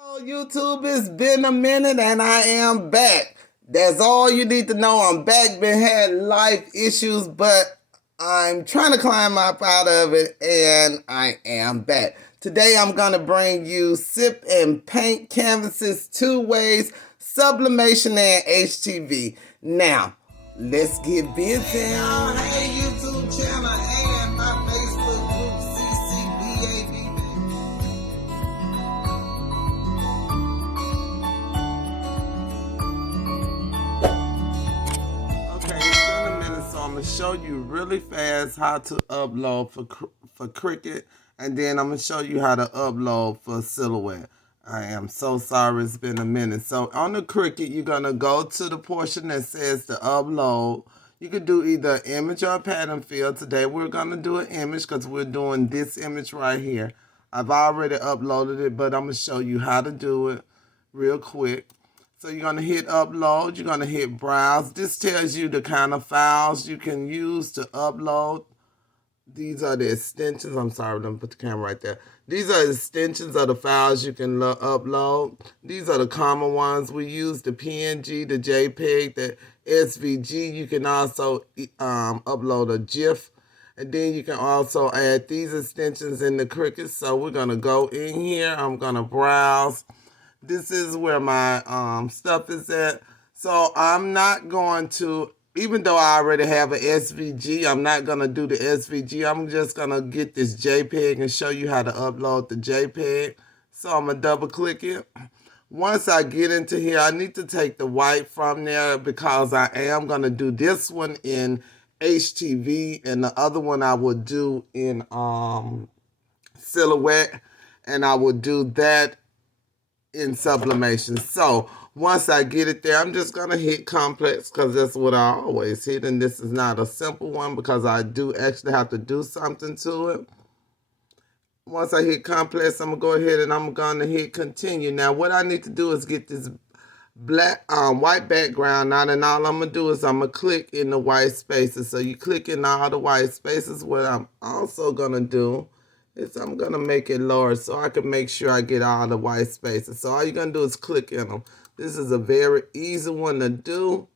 Oh, YouTube, it's been a minute and I am back. That's all you need to know. I'm back. Been had life issues, but I'm trying to climb up out of it and I am back. Today I'm going to bring you Sip and Paint Canvases 2 ways, Sublimation and HTV. Now, let's get busy. Hey, YouTube channel and my Facebook group, CCBAB. Okay, it's been a minute, so I'm going to show you really fast how to upload for Cricut, and then I'm going to show you how to upload for Silhouette. I am so sorry, it's been a minute. So on the Cricut, you're going to go to the portion that says to upload. You could do either an image or a pattern fill. Today we're going to do an image because we're doing this image right here. I've already uploaded it, but I'm going to show you how to do it real quick. So you're going to hit upload, you're going to hit browse. This tells you the kind of files you can use to upload. These are the extensions. I'm sorry, let me put the camera right there. These are extensions of the files you can upload. These are the common ones we use, the PNG, the JPEG, the SVG. You can also upload a GIF. And then you can also add these extensions in the Cricut. So we're going to go in here. I'm going to browse. This is where my stuff is at. So I'm not going to, even though I already have an SVG, I'm not going to do the SVG. I'm just going to get this JPEG and show you how to upload the JPEG. So I'm going to double click it. Once I get into here, I need to take the white from there because I am going to do this one in HTV and the other one I will do in Silhouette, and I will do that in Sublimation. So once I get it there, I'm just going to hit complex because that's what I always hit. And this is not a simple one because I do actually have to do something to it. Once I hit complex, I'm going to go ahead and I'm going to hit continue. Now what I need to do is get this black white background out, and all I'm going to do is I'm going to click in the white spaces. So you click in all the white spaces. What I'm also going to do is I'm going to make it large so I can make sure I get all the white spaces. So all you're going to do is click in them. This is a very easy one to do.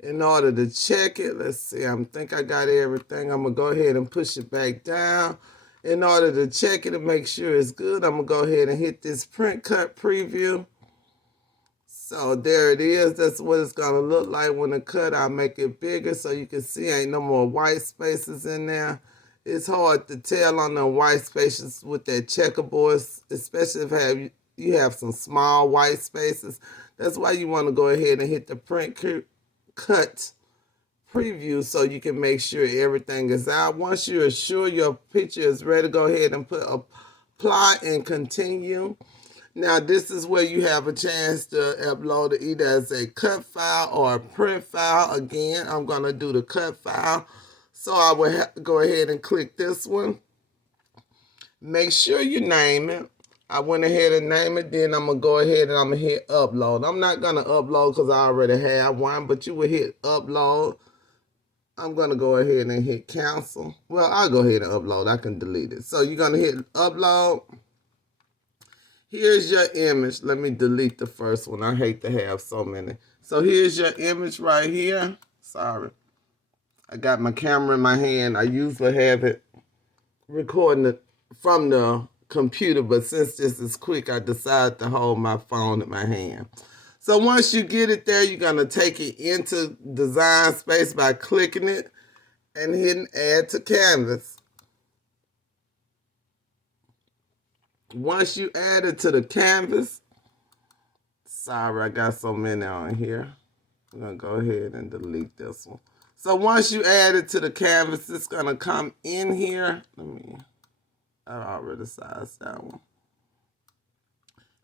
In order to check it, let's see, I think I got everything. I'm going to go ahead and push it back down. In order to check it and make sure it's good, I'm going to go ahead and hit this print cut preview. So there it is. That's what it's going to look like when it cut. I'll make it bigger so you can see ain't no more white spaces in there. It's hard to tell on the white spaces with that checkerboard, especially if you have some small white spaces. That's why you want to go ahead and hit the print cut preview so you can make sure everything is out. Once you're sure your picture is ready, go ahead and put apply and continue. Now this is where you have a chance to upload it either as a cut file or a print file. Again, I'm going to do the cut file. So I will go ahead and click this one. Make sure you name it. I went ahead and named it. Then I'm going to go ahead and I'm going to hit upload. I'm not going to upload because I already have one, but you will hit upload. I'm going to go ahead and hit cancel. Well, I'll go ahead and upload. I can delete it. So you're going to hit upload. Here's your image. Let me delete the first one. I hate to have so many. So here's your image right here. Sorry. I got my camera in my hand. I usually have it recording it from the computer, but since this is quick, I decided to hold my phone in my hand. So once you get it there, you're going to take it into design space by clicking it and hitting add to canvas. Once you add it to the canvas, sorry, I got so many on here. I'm going to go ahead and delete this one. So once you add it to the canvas, it's going to come in here. I already sized that one.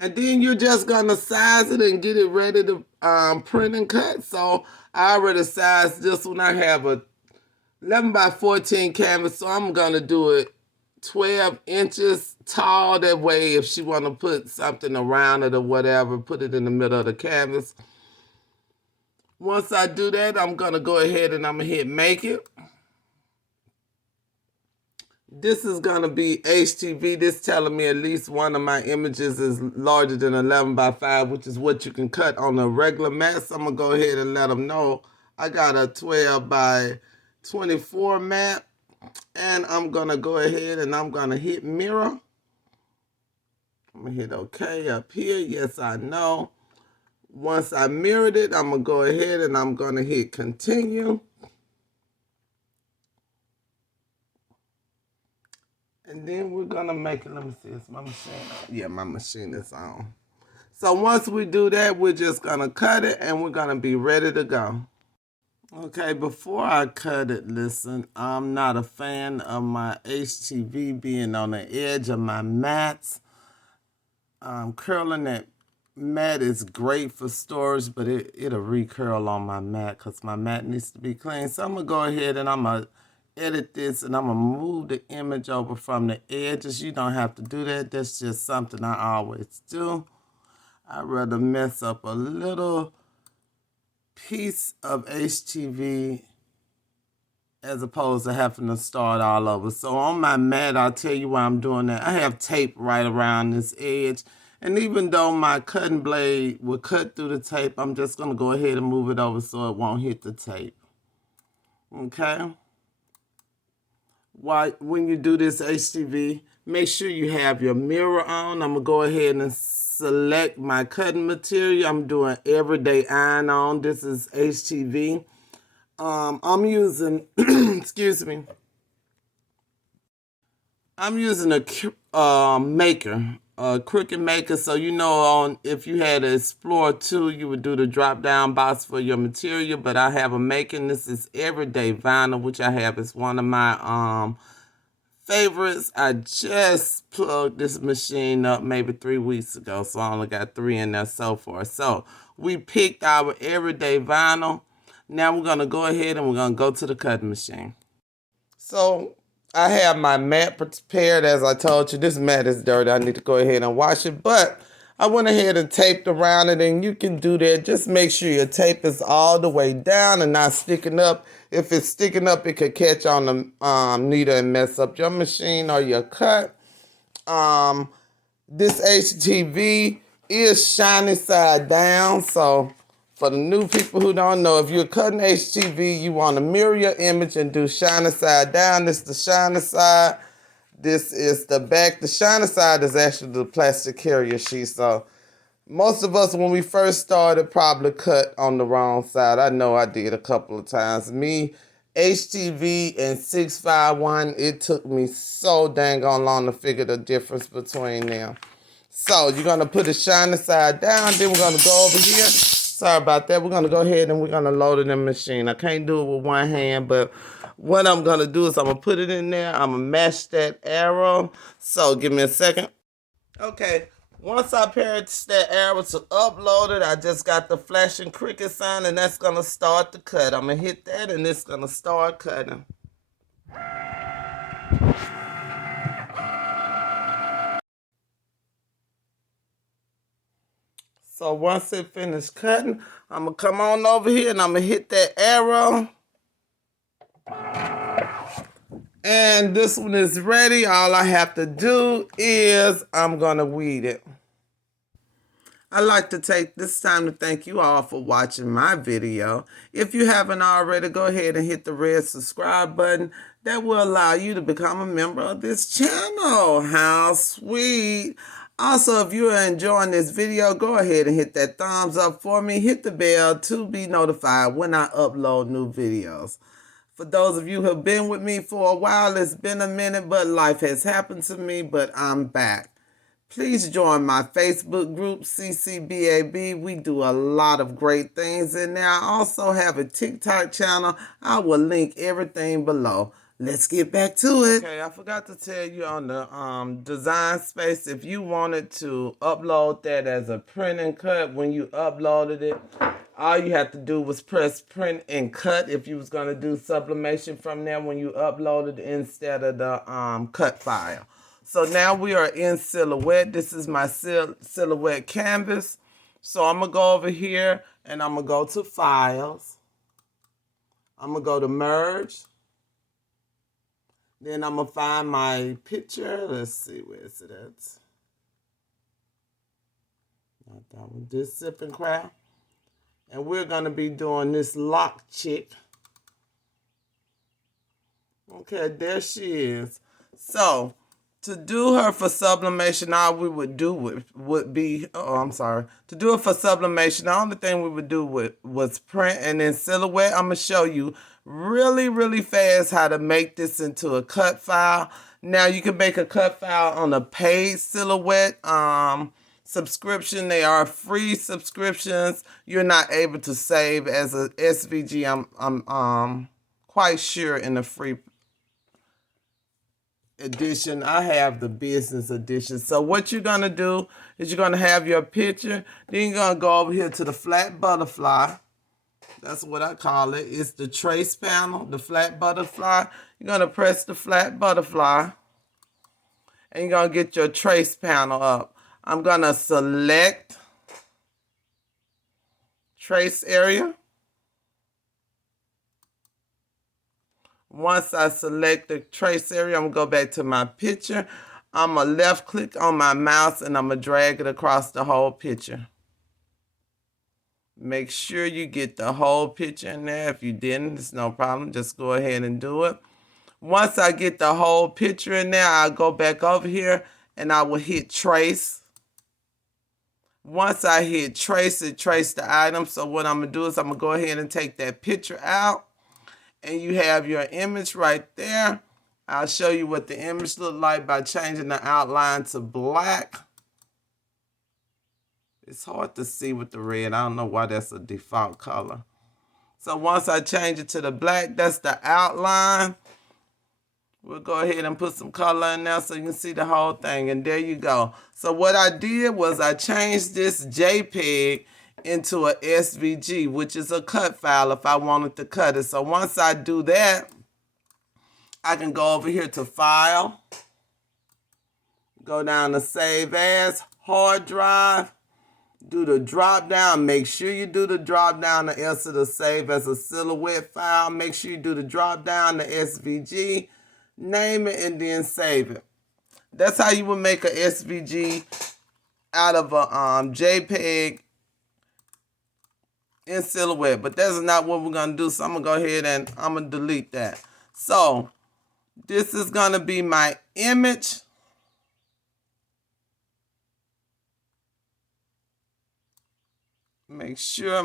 And then you're just going to size it and get it ready to print and cut. So I already sized this one. I have a 11 by 14 canvas, so I'm going to do it 12 inches tall. That way, if she want to put something around it or whatever, put it in the middle of the canvas. Once I do that, I'm going to go ahead and I'm going to hit make it. This is going to be HTV. This telling me at least one of my images is larger than 11 by 5, which is what you can cut on a regular mat. So I'm going to go ahead and let them know I got a 12 by 24 mat. And I'm going to go ahead and I'm going to hit mirror. I'm going to hit OK up here. Yes, I know. Once I mirrored it, I'm going to go ahead and I'm going to hit continue. And then we're going to make it. Let me see. Is my machine on? Yeah, my machine is on. So once we do that, we're just going to cut it and we're going to be ready to go. Okay, before I cut it, listen, I'm not a fan of my HTV being on the edge of my mats. Curling that mat is great for storage, but it'll recurl on my mat because my mat needs to be clean. So I'm going to go ahead and I'm going to edit this and I'm going to move the image over from the edges. You don't have to do that. That's just something I always do. I'd rather mess up a little piece of HTV as opposed to having to start all over. So on my mat, I'll tell you why I'm doing that. I have tape right around this edge. And even though my cutting blade will cut through the tape, I'm just going to go ahead and move it over so it won't hit the tape. Okay? When you do this HTV, make sure you have your mirror on. I'm going to go ahead and select my cutting material. I'm doing everyday iron on. This is HTV. I'm using, excuse me, I'm using a maker, a Cricut maker. So you know, if you had an Explorer 2, you would do the drop down box for your material. But I have a maker. And this is everyday vinyl, which I have is one of my favorites. I just plugged this machine up maybe 3 weeks ago, so I only got 3 in there so far. So we picked our everyday vinyl. Now we're going to go ahead and we're going to go to the cutting machine. So I have my mat prepared. As I told you, this mat is dirty. I need to go ahead and wash it, but I went ahead and taped around it, and you can do that. Just make sure your tape is all the way down and not sticking up. If it's sticking up, it could catch on the needle and mess up your machine or your cut. This HTV is shiny side down, so for the new people who don't know, if you're cutting HTV, you want to mirror your image and do shiny side down. This is the shiny side. This is the back. The shiny side is actually the plastic carrier sheet. So most of us, when we first started, probably cut on the wrong side. I know I did a couple of times. Me, HTV and 651, it took me so dang on long to figure the difference between them. So you're going to put the shiny side down. Then we're going to go over here. Sorry about that. We're going to go ahead and we're going to load it in the machine. I can't do it with one hand, but what I'm going to do is I'm going to put it in there. I'm going to match that arrow. So give me a second. Okay. Once I patch that arrow to upload it, I just got the flashing Cricut sign, and that's going to start the cut. I'm going to hit that, and it's going to start cutting. So once it finished cutting, I'm going to come on over here and I'm going to hit that arrow. And this one is ready. All I have to do is I'm going to weed it. I'd like to take this time to thank you all for watching my video. If you haven't already, go ahead and hit the red subscribe button. That will allow you to become a member of this channel. How sweet. Also, if you are enjoying this video, go ahead and hit that thumbs up for me. Hit the bell to be notified when I upload new videos. For those of you who have been with me for a while, it's been a minute, but life has happened to me, but I'm back. Please join my Facebook group, CCBAB. We do a lot of great things in there. I also have a TikTok channel. I will link everything below. let's get back to it. Okay, I forgot to tell you on the design space, if you wanted to upload that as a print and cut, when you uploaded it, all you have to do was press print and cut if you was going to do sublimation from there when you uploaded instead of the cut file. So now we are in Silhouette. This is my Silhouette canvas. So I'm going to go over here and I'm going to go to Files. I'm going to go to Merge. Then I'm going to find my picture. Let's see, where is it at? Not that one. This Sip and Craft. And we're going to be doing this lock chick. Okay, there she is. So, to do her for sublimation, all we would do would be, to do it for sublimation, the only thing we would do was print, and then Silhouette, I'm going to show you really, really fast how to make this into a cut file. Now, you can make a cut file on a paid Silhouette subscription. They are free subscriptions. You're not able to save as a SVG. I'm quite sure in the free edition. I have the business edition. So what you're gonna do is you're gonna have your picture. Then you're gonna go over here to the flat butterfly. That's what I call it. It's the trace panel, the flat butterfly. You're gonna press the flat butterfly, and you're gonna get your trace panel up. I'm gonna select trace area. Once I select the trace area, I'm going to go back to my picture. I'm going to left click on my mouse and I'm going to drag it across the whole picture. Make sure you get the whole picture in there. If you didn't, it's no problem. Just go ahead and do it. Once I get the whole picture in there, I'll go back over here and I will hit trace. Once I hit trace, it traced the item. So what I'm going to do is I'm going to go ahead and take that picture out. And you have your image right there. I'll show you what the image looked like by changing the outline to black. It's hard to see with the red. I don't know why that's a default color. So once I change it to the black, that's the outline. We'll go ahead and put some color in there so you can see the whole thing. And there you go. So what I did was I changed this JPEG into a SVG, which is a cut file if I wanted to cut it. So once I do that, I can go over here to File, go down to Save As, Hard Drive, do the drop down. Make sure you do the drop down to else it'll save as a Silhouette file. Make sure you do the drop down to SVG, name it, and then save it. That's how you would make a SVG out of a JPEG in Silhouette, but that's not what we're gonna do. So I'm gonna go ahead and I'm gonna delete that. So this is gonna be my image. Make sure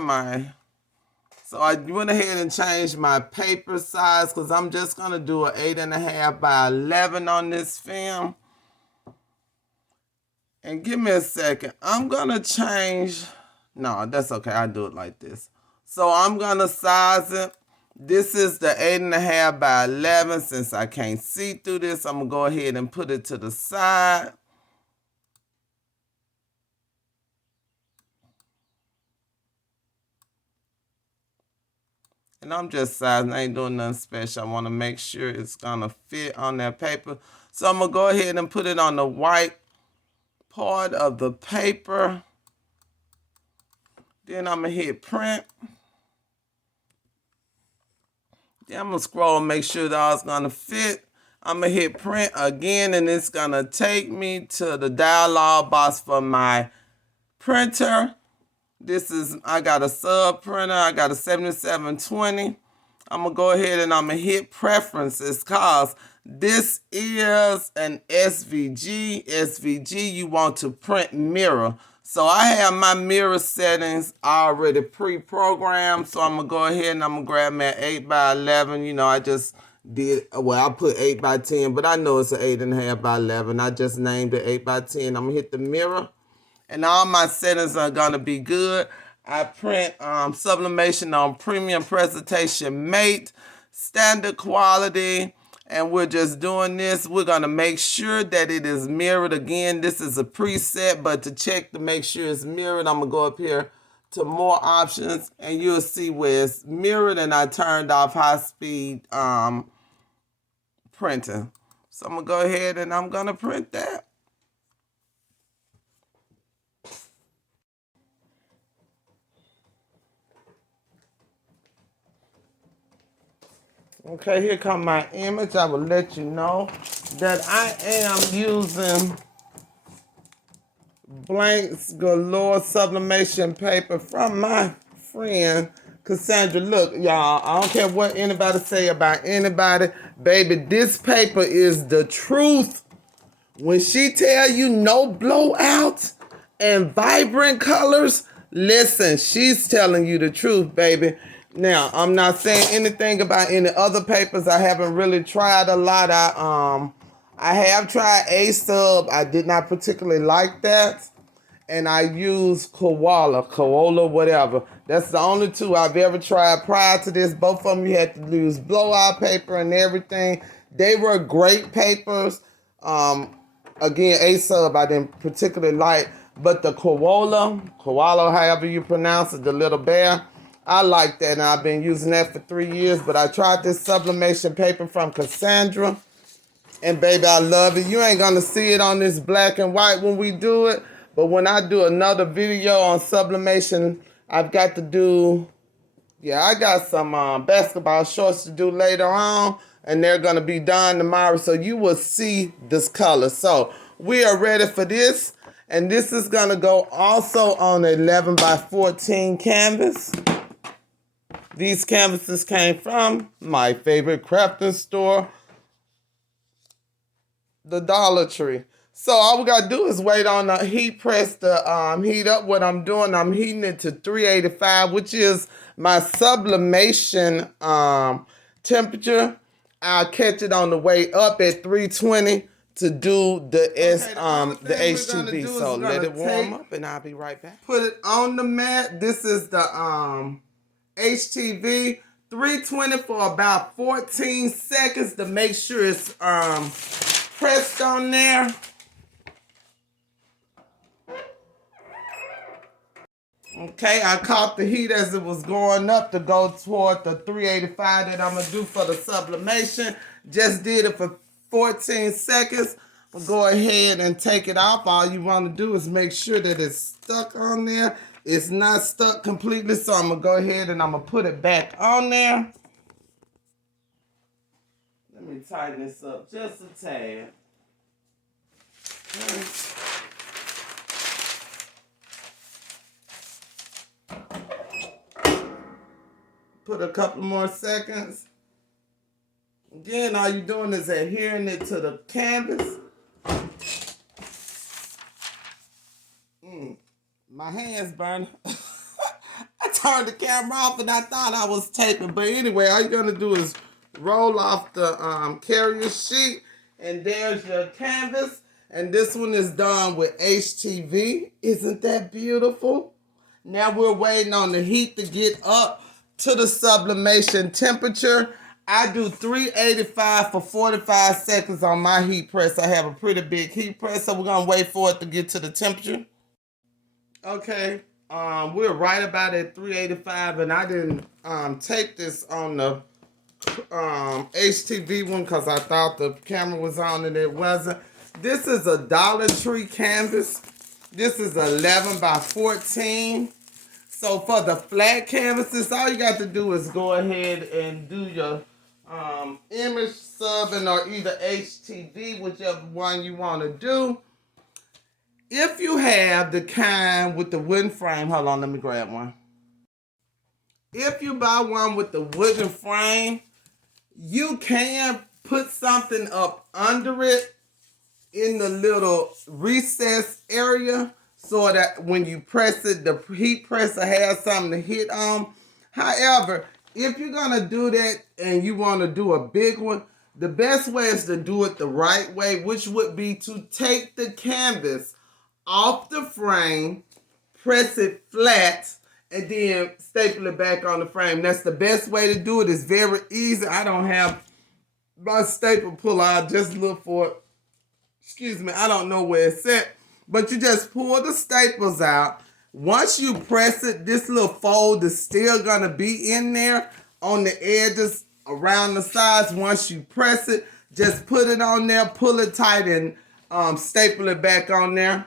so I went ahead and changed my paper size because I'm just gonna do an 8.5 by 11 on this film. And give me a second. I'm gonna change. No, that's okay. I do it like this. So I'm going to size it. This is the 8.5 by 11. Since I can't see through this, I'm going to go ahead and put it to the side. And I'm just sizing. I ain't doing nothing special. I want to make sure it's going to fit on that paper. So I'm going to go ahead and put it on the white part of the paper. Then I'm going to hit print. Then I'm going to scroll and make sure that all it's going to fit. I'm going to hit print again, and it's going to take me to the dialog box for my printer. I got a sub printer. I got a 7720. I'm going to go ahead and I'm going to hit preferences because this is an SVG. SVG, you want to print mirror. So I have my mirror settings already pre-programmed. So I'm going to go ahead and I'm going to grab my 8 by 11. You know, I just did, well, I put 8 by 10, but I know it's an 8.5 by 11. I just named it 8 by 10. I'm going to hit the mirror. And all my settings are going to be good. I print sublimation on premium presentation mate, standard quality, And we're just doing this. We're going to make sure that it is mirrored. Again, this is a preset, but to check to make sure it's mirrored, I'm going to go up here to more options, and you'll see where it's mirrored, and I turned off high-speed printing. So I'm going to go ahead and I'm going to print that. Okay, here come my image. I will let you know that I am using Blanks Galore sublimation paper from my friend Cassandra. Look, y'all, I don't care what anybody say about anybody. Baby, this paper is the truth. When she tell you no blowouts and vibrant colors, listen, she's telling you the truth, baby. Now, I'm not saying anything about any other papers. I haven't really tried a lot. I have tried A-Sub. I did not particularly like that. And I use Koala, whatever. That's the only two I've ever tried prior to this. Both of them, you had to use blowout paper and everything. They were great papers. Again, A-Sub I didn't particularly like. But the Koala, however you pronounce it, the little bear, I like that, and I've been using that for 3 years. But I tried this sublimation paper from Cassandra, and baby, I love it. You ain't gonna see it on this black and white when we do it, but when I do another video on sublimation, I've got to do, I got some basketball shorts to do later on, and they're gonna be done tomorrow, so you will see this color. So we are ready for this, and this is gonna go also on 11 by 14 canvas. These canvases came from my favorite crafting store, the Dollar Tree. So all we gotta do is wait on the heat press to heat up. What I'm doing, I'm heating it to 385, which is my sublimation temperature. I'll catch it on the way up at 320 to do the the HTV. So let it warm up, and I'll be right back. Put it on the mat. This is the HTV, 320 for about 14 seconds to make sure it's pressed on there. Okay, I caught the heat as it was going up to go toward the 385 that I'm going to do for the sublimation. Just did it for 14 seconds. We'll go ahead and take it off. All you want to do is make sure that it's stuck on there. It's not stuck completely, so I'm going to go ahead and I'm going to put it back on there. Let me tighten this up just a tad. Okay. Put a couple more seconds. Again, all you're doing is adhering it to the canvas. My hands burn. I turned the camera off and I thought I was taping. But anyway, all you're going to do is roll off the carrier sheet. And there's your canvas. And this one is done with HTV. Isn't that beautiful? Now we're waiting on the heat to get up to the sublimation temperature. I do 385 for 45 seconds on my heat press. I have a pretty big heat press, so we're going to wait for it to get to the temperature. Okay, we're right about at 385, and I didn't take this on the HTV one because I thought the camera was on and it wasn't. This is a Dollar Tree canvas. This is 11 by 14. So for the flat canvases, all you got to do is go ahead and do your image subbing or either HTV, whichever one you want to do. If you have the kind with the wooden frame, hold on, let me grab one. If you buy one with the wooden frame, you can put something up under it in the little recess area so that when you press it, the heat presser has something to hit on. However, if you're going to do that and you want to do a big one, the best way is to do it the right way, which would be to take the canvas off the frame, press it flat, and then staple it back on the frame. That's the best way to do it. It's very easy. I don't have my staple puller, I just look for it. Excuse me, I don't know where it's at. But you just pull the staples out. Once you press it, this little fold is still going to be in there on the edges around the sides. Once you press it, just put it on there, pull it tight, and staple it back on there.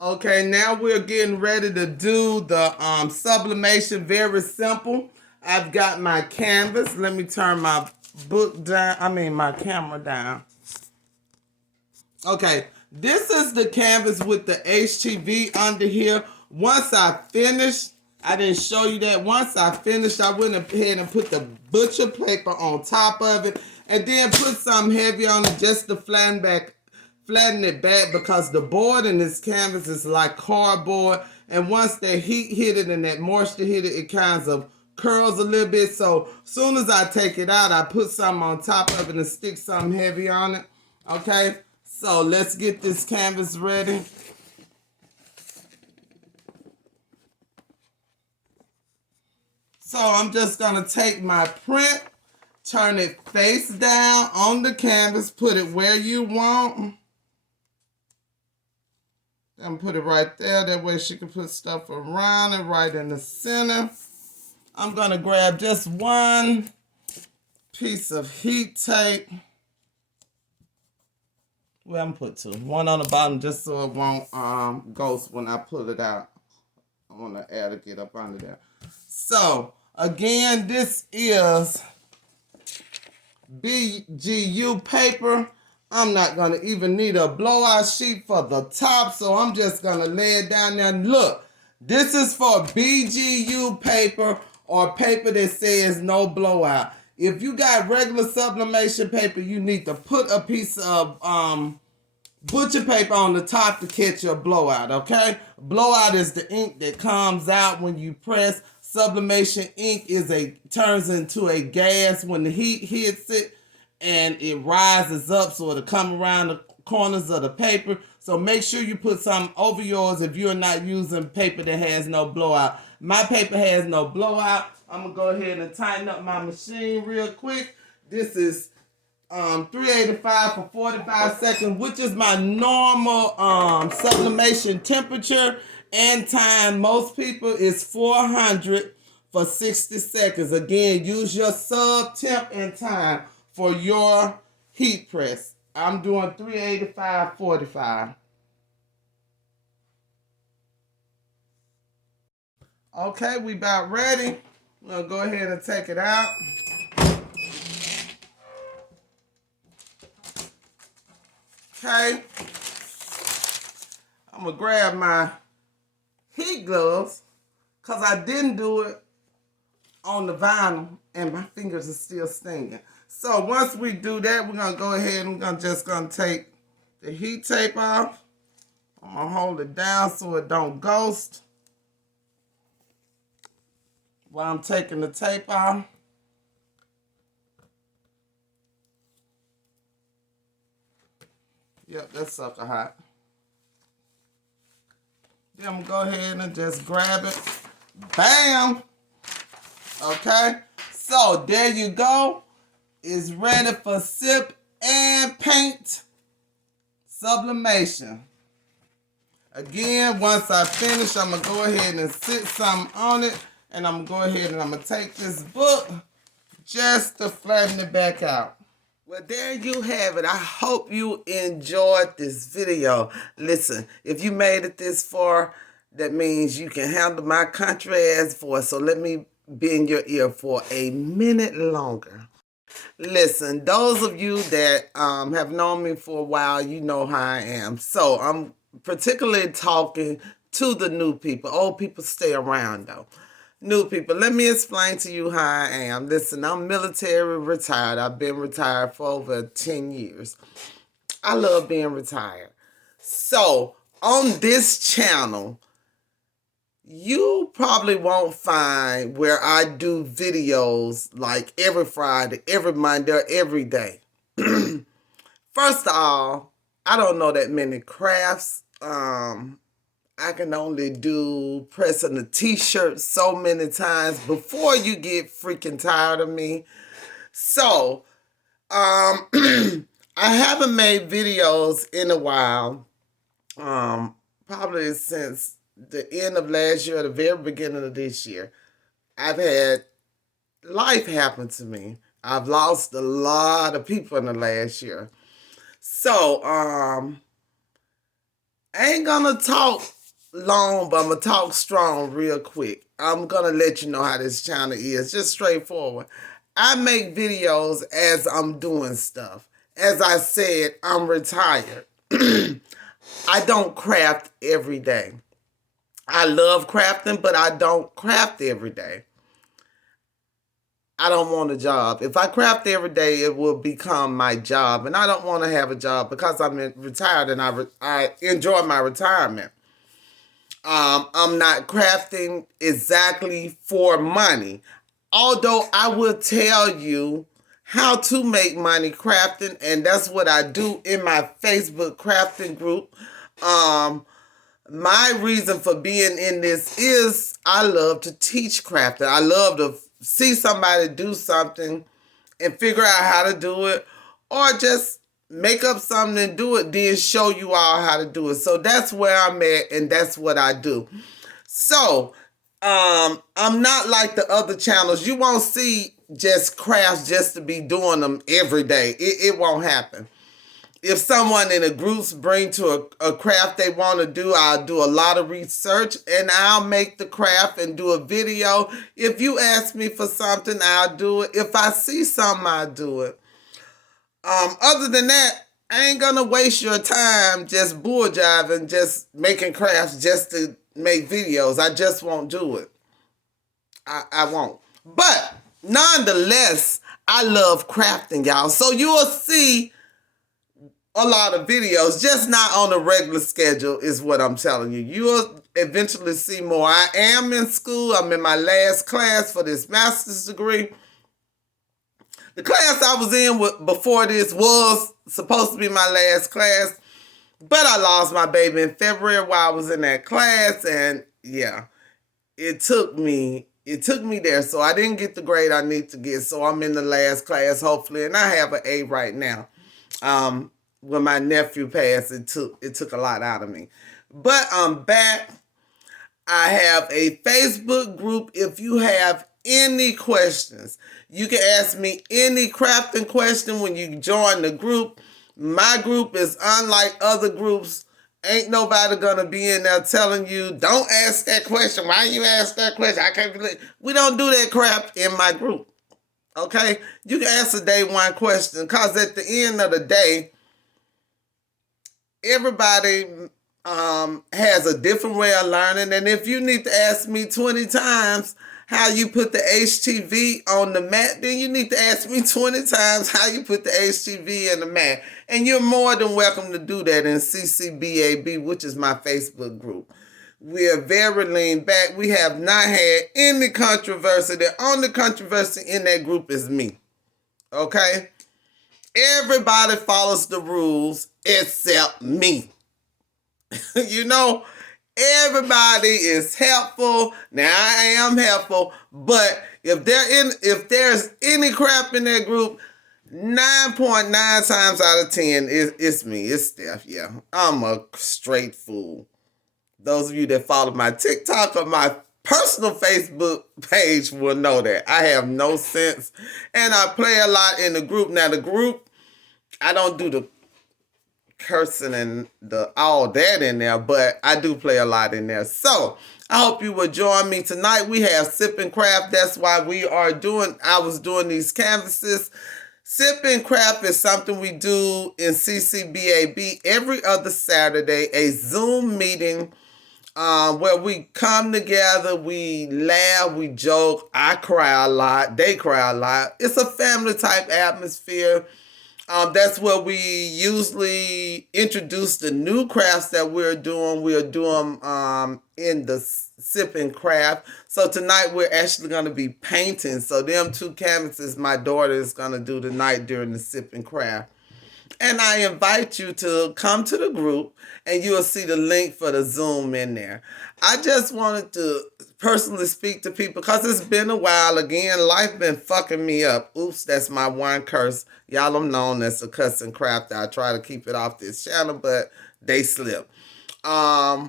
Okay, now we're getting ready to do the sublimation. Very simple. I've got my canvas. Let me turn my my camera down. Okay, this is the canvas with the HTV under here. Once I finished, I didn't show you that. Once I finished, I went ahead and put the butcher paper on top of it, and then put something heavy on it just to flatten it back, because the board in this canvas is like cardboard, and once that heat hit it and that moisture hit it, it kind of curls a little bit. So as soon as I take it out, I put something on top of it and stick something heavy on it. Okay, so let's get this canvas ready. So I'm just gonna take my print, turn it face down on the canvas, put it where you want. And put it right there. That way she can put stuff around it right in the center. I'm going to grab just one piece of heat tape. Well, I'm going to put two. One on the bottom just so it won't ghost when I pull it out. I want the air to get up under there. So, again, this is BGU paper. I'm not going to even need a blowout sheet for the top, so I'm just going to lay it down there. And look, this is for BGU paper or paper that says no blowout. If you got regular sublimation paper, you need to put a piece of butcher paper on the top to catch your blowout, okay? Blowout is the ink that comes out when you press. Sublimation ink turns into a gas when the heat hits it, and it rises up, so it'll come around the corners of the paper. So make sure you put something over yours if you're not using paper that has no blowout. My paper has no blowout. I'm going to go ahead and tighten up my machine real quick. This is 385 for 45 seconds, which is my normal sublimation temperature and time. Most people is 400 for 60 seconds. Again, use your sub temp and time for your heat press. I'm doing 385, 45. Okay, we about ready. We'll go ahead and take it out. Okay. I'm going to grab my heat gloves because I didn't do it on the vinyl and my fingers are still stinging. So once we do that, we're going to go ahead and we're just going to take the heat tape off. I'm going to hold it down so it don't ghost while I'm taking the tape off. Yep, that's sucker hot. Then I'm going to go ahead and just grab it. Bam! Okay, so there you go. It's ready for sip and paint sublimation. Again, once I finish, I'm going to go ahead and sit something on it. And I'm going to go ahead and I'm going to take this book just to flatten it back out. Well, there you have it. I hope you enjoyed this video. Listen, if you made it this far, that means you can handle my country ass voice. So let me be in your ear for a minute longer. Listen, those of you that have known me for a while, you know how I am. So I'm particularly talking to the new people. Old people stay around, though. New people, let me explain to you how I am. Listen, I'm military retired. I've been retired for over 10 years. I love being retired. So on this channel, you probably won't find where I do videos like every Friday, every Monday, or every day. First of all, I don't know that many crafts. I I can only do pressing a t-shirt so many times before you get freaking tired of me. So, I haven't made videos in a while. Probably since the end of last year or the very beginning of this year. I've had life happen to me. I've lost a lot of people in the last year. So, I ain't gonna talk long, but I'm gonna talk strong real quick. I'm gonna let you know how this channel is, just straightforward. I make videos as I'm doing stuff. As I said, I'm retired. I don't craft every day. I love crafting, but I don't craft every day. I don't want a job. If I craft every day, it will become my job. And I don't want to have a job because I'm retired and I enjoy my retirement. I'm not crafting exactly for money. Although I will tell you how to make money crafting, and that's what I do in my Facebook crafting group. My reason for being in this is I love to teach crafting. I love to see somebody do something and figure out how to do it, or just make up something and do it, then show you all how to do it. So that's where I'm at, and that's what I do. So I'm not like the other channels. You won't see just crafts just to be doing them every day. It won't happen. If someone in a group bring to a craft they want to do, I'll do a lot of research and I'll make the craft and do a video. If you ask me for something, I'll do it. If I see something, I'll do it. Other than that, I ain't gonna waste your time just bull jiving, just making crafts just to make videos. I just won't do it. I won't. But nonetheless, I love crafting, y'all. So you will see a lot of videos, just not on a regular schedule is what I'm telling you. You'll eventually see more. I am in school. I'm in my last class for this master's degree. The class I was in before this was supposed to be my last class, but I lost my baby in February while I was in that class, and yeah, it took me there, so I didn't get the grade I need to get, so I'm in the last class, hopefully, and I have an A right now. When my nephew passed, it took a lot out of me. But I'm back. I have a Facebook group. If you have any questions, you can ask me any crafting question when you join the group. My group is unlike other groups. Ain't nobody gonna be in there telling you, don't ask that question. Why you ask that question? I can't believe. We don't do that crap in my group. Okay? You can answer day one question, because at the end of the day, everybody has a different way of learning. And if you need to ask me 20 times how you put the HTV on the mat, then you need to ask me 20 times how you put the HTV in the mat. And you're more than welcome to do that in CCBAB, which is my Facebook group. We are very lean back. We have not had any controversy. The only controversy in that group is me. Okay? Everybody follows the rules except me. You know, everybody is helpful. Now I am helpful, but if there's any crap in that group, 9.9 times out of 10 it's me. It's Steph. Yeah, I'm a straight fool. Those of you that follow my TikTok or my personal Facebook page will know that. I have no sense. And I play a lot in the group. Now, the group, I don't do the cursing and all that in there, but I do play a lot in there. So, I hope you will join me tonight. We have Sip and Craft. That's why I was doing these canvases. Sip and Craft is something we do in CCBAB every other Saturday, a Zoom meeting where we come together, we laugh, we joke. I cry a lot. They cry a lot. It's a family type atmosphere. That's where we usually introduce the new crafts that we're doing. We'll do them in the Sip and Craft. So tonight we're actually going to be painting. So them two canvases my daughter is going to do tonight during the Sip and Craft. And I invite you to come to the group and you'll see the link for the Zoom in there. I just wanted to personally speak to people because it's been a while. Again, life been fucking me up. Oops, that's my one curse. Y'all, I'm known as a cussing crafter. I try to keep it off this channel, but they slip. I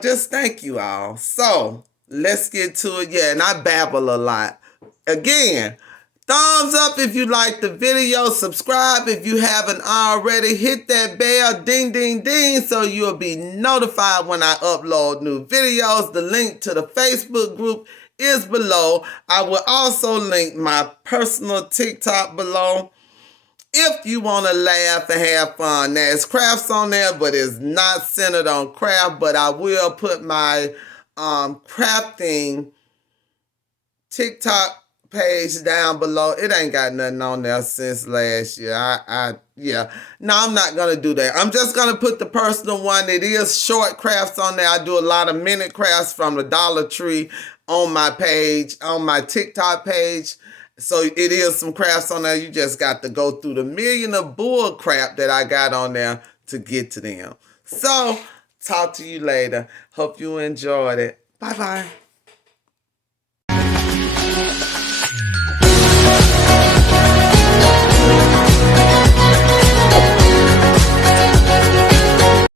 just thank you all. So let's get to it. Yeah, and I babble a lot. Again, thumbs up if you like the video. Subscribe if you haven't already. Hit that bell, ding, ding, ding, so you'll be notified when I upload new videos. The link to the Facebook group is below. I will also link my personal TikTok below. If you want to laugh and have fun, there's crafts on there, but it's not centered on craft. But I will put my crafting TikTok page down below. It ain't got nothing on there since last year. Yeah. No, I'm not going to do that. I'm just going to put the personal one. It is short crafts on there. I do a lot of minute crafts from the Dollar Tree on my page, on my TikTok page. So it is some crafts on there. You just got to go through the million of bull crap that I got on there to get to them. So talk to you later. Hope you enjoyed it. Bye-bye.